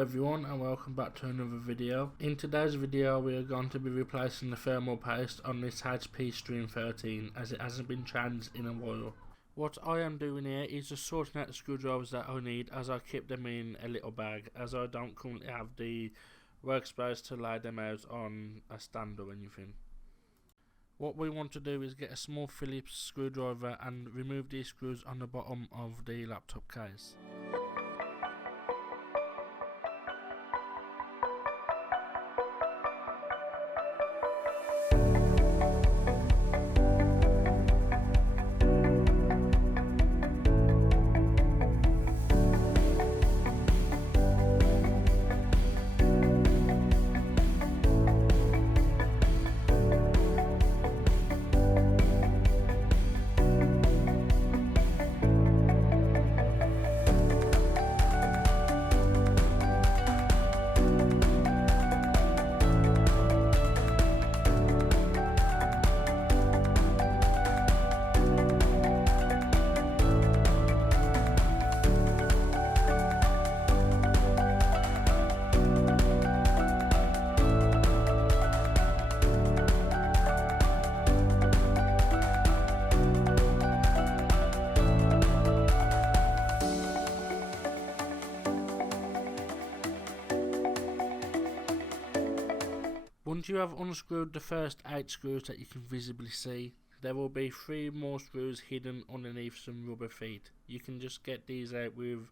everyone and welcome back to another video. In today's video we are going to be replacing the thermal paste on this HP Stream 13 as it hasn't been changed in a while. What I am doing here is just sorting out the screwdrivers that I need as I keep them in a little bag, as I don't currently have the workspace to lay them out on a stand or anything. What we want to do is get a small Phillips screwdriver and remove these screws on the bottom of the laptop case. Once you have unscrewed the first 8 screws that you can visibly see, there will be 3 more screws hidden underneath some rubber feet. You can just get these out with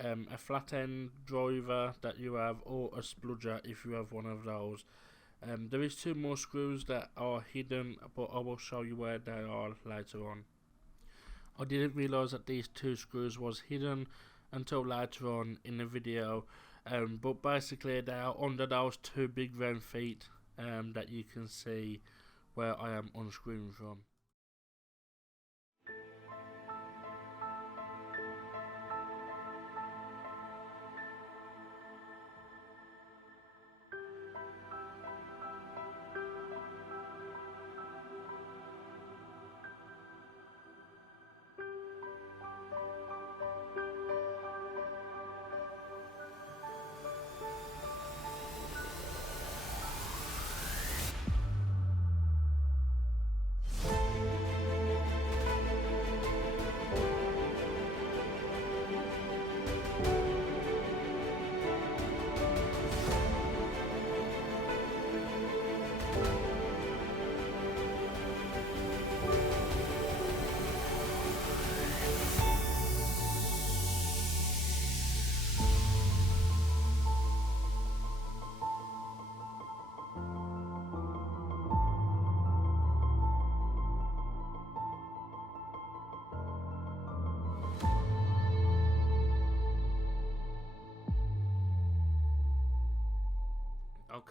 a flat end driver that you have, or a spludger if you have one of those. There is 2 more screws that are hidden, but I will show you where they are later on. I didn't realise that these 2 screws was hidden until later on in the video. But basically they are under those 2 big round feet that you can see where I am unscrewing from.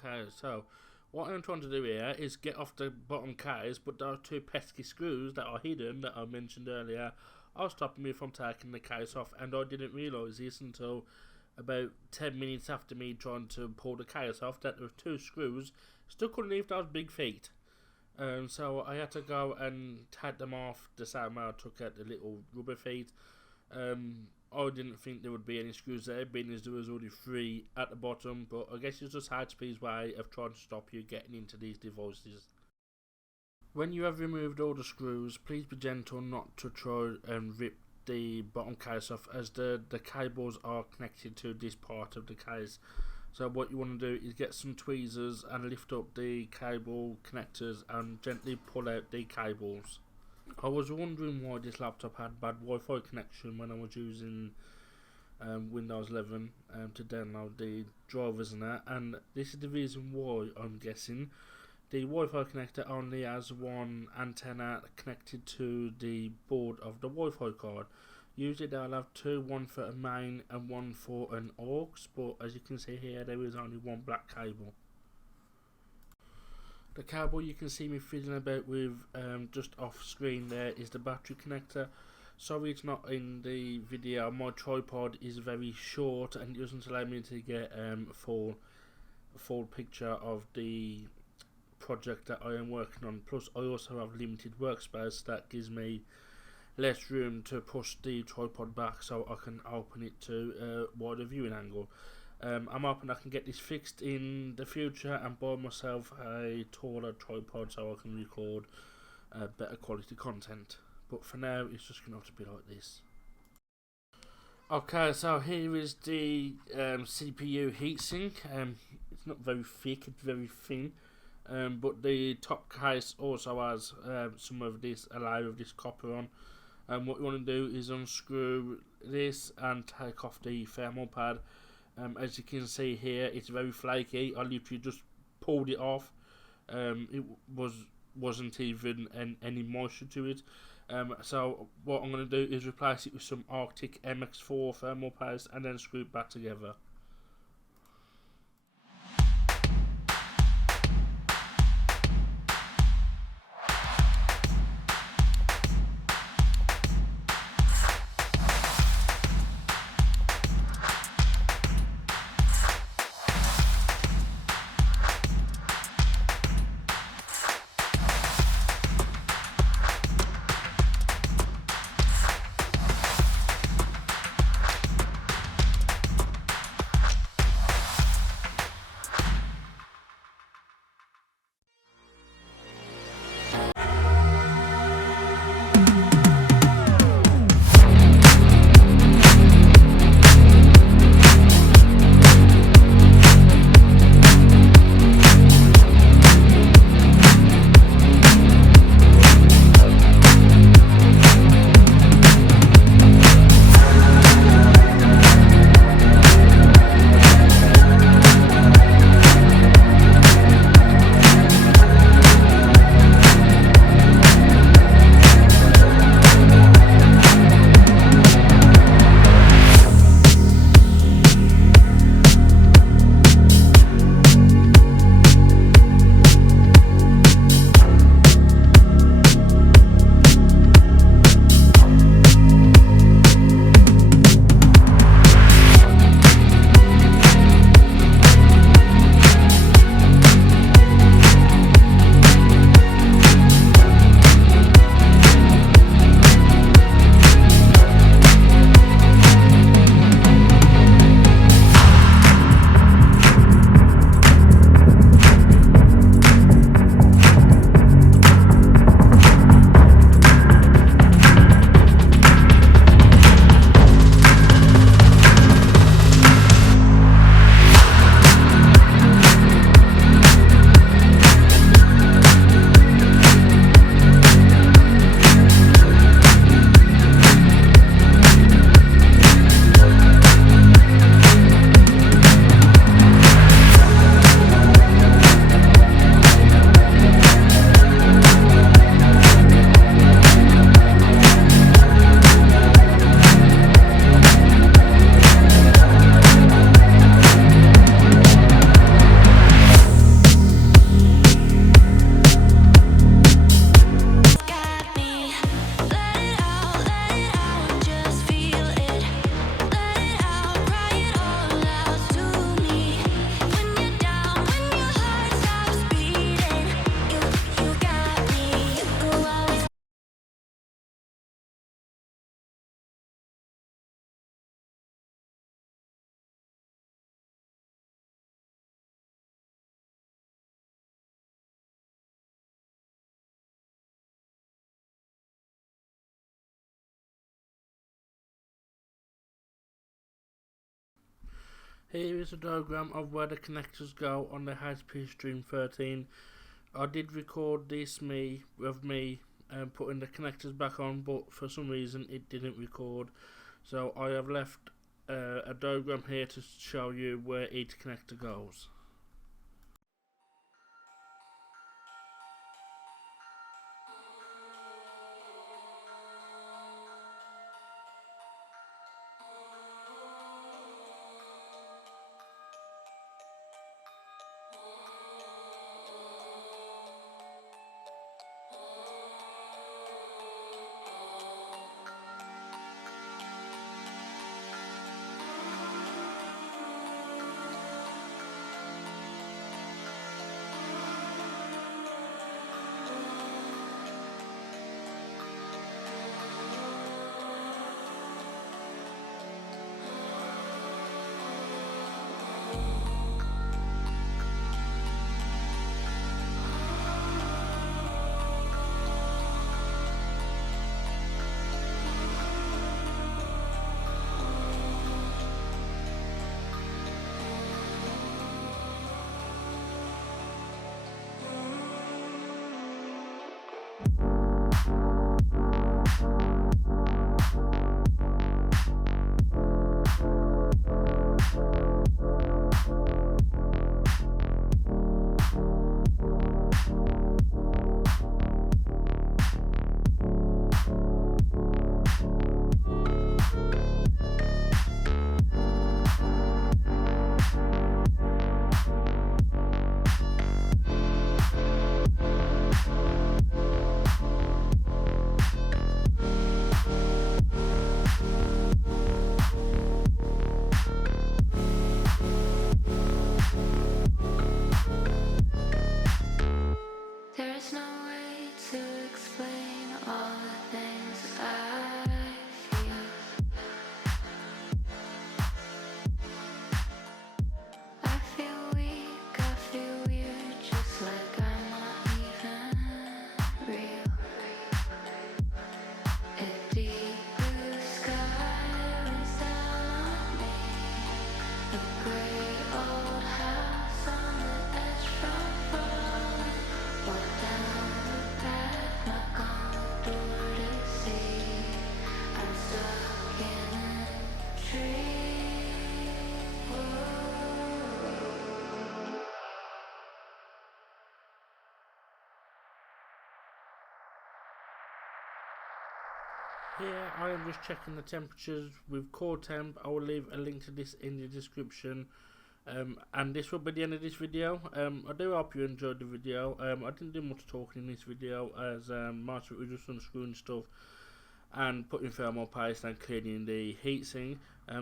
Okay, so what I'm trying to do here is get off the bottom case, but there are 2 pesky screws that are hidden that I mentioned earlier are stopping me from taking the case off, and I didn't realise this until about 10 minutes after me trying to pull the case off, that there were 2 screws stuck underneath those big feet. So I had to go and take them off the same way I took out the little rubber feet. I didn't think there would be any screws there, being as there was already 3 at the bottom, but I guess it's just HP's way of trying to stop you getting into these devices. When you have removed all the screws, please be gentle not to try and rip the bottom case off, as the cables are connected to this part of the case. So what you want to do is get some tweezers and lift up the cable connectors and gently pull out the cables. I was wondering why this laptop had bad Wi-Fi connection when I was using Windows 11 to download the drivers and that, and this is the reason why. I'm guessing the Wi-Fi connector only has one antenna connected to the board of the Wi-Fi card. Usually they'll have 2, one for a main and one for an aux, but as you can see here there is only one black cable. The cable you can see me fiddling about with just off screen there is the battery connector. Sorry it's not in the video, my tripod is very short and it doesn't allow me to get a full picture of the project that I am working on. Plus I also have limited workspace that gives me less room to push the tripod back so I can open it to a wider viewing angle. I'm hoping I can get this fixed in the future and buy myself a taller tripod so I can record better quality content. But for now, it's just going to have to be like this. Okay, so here is the CPU heatsink. It's not very thick, it's very thin. But the top case also has some of this, a layer of this copper on. And what you want to do is unscrew this and take off the thermal pad. As you can see here, it's very flaky. I literally just pulled it off. It wasn't even any moisture to it. So what I'm going to do is replace it with some Arctic MX4 thermal paste and then screw it back together. Here is a diagram of where the connectors go on the HP Stream 13. I did record this of me putting the connectors back on, but for some reason it didn't record. So I have left a diagram here to show you where each connector goes. Here I am just checking the temperatures with Core Temp. I will leave a link to this in the description. And this will be the end of this video. I do hope you enjoyed the video. I didn't do much talking in this video, as most of it was just unscrewing stuff and putting thermal paste and cleaning the heatsink.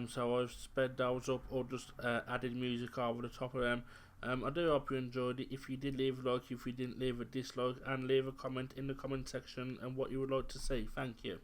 So I've sped those up or just added music over the top of them. I do hope you enjoyed it. If you did, leave a like. If you didn't, leave a dislike, and leave a comment in the comment section and what you would like to see. Thank you.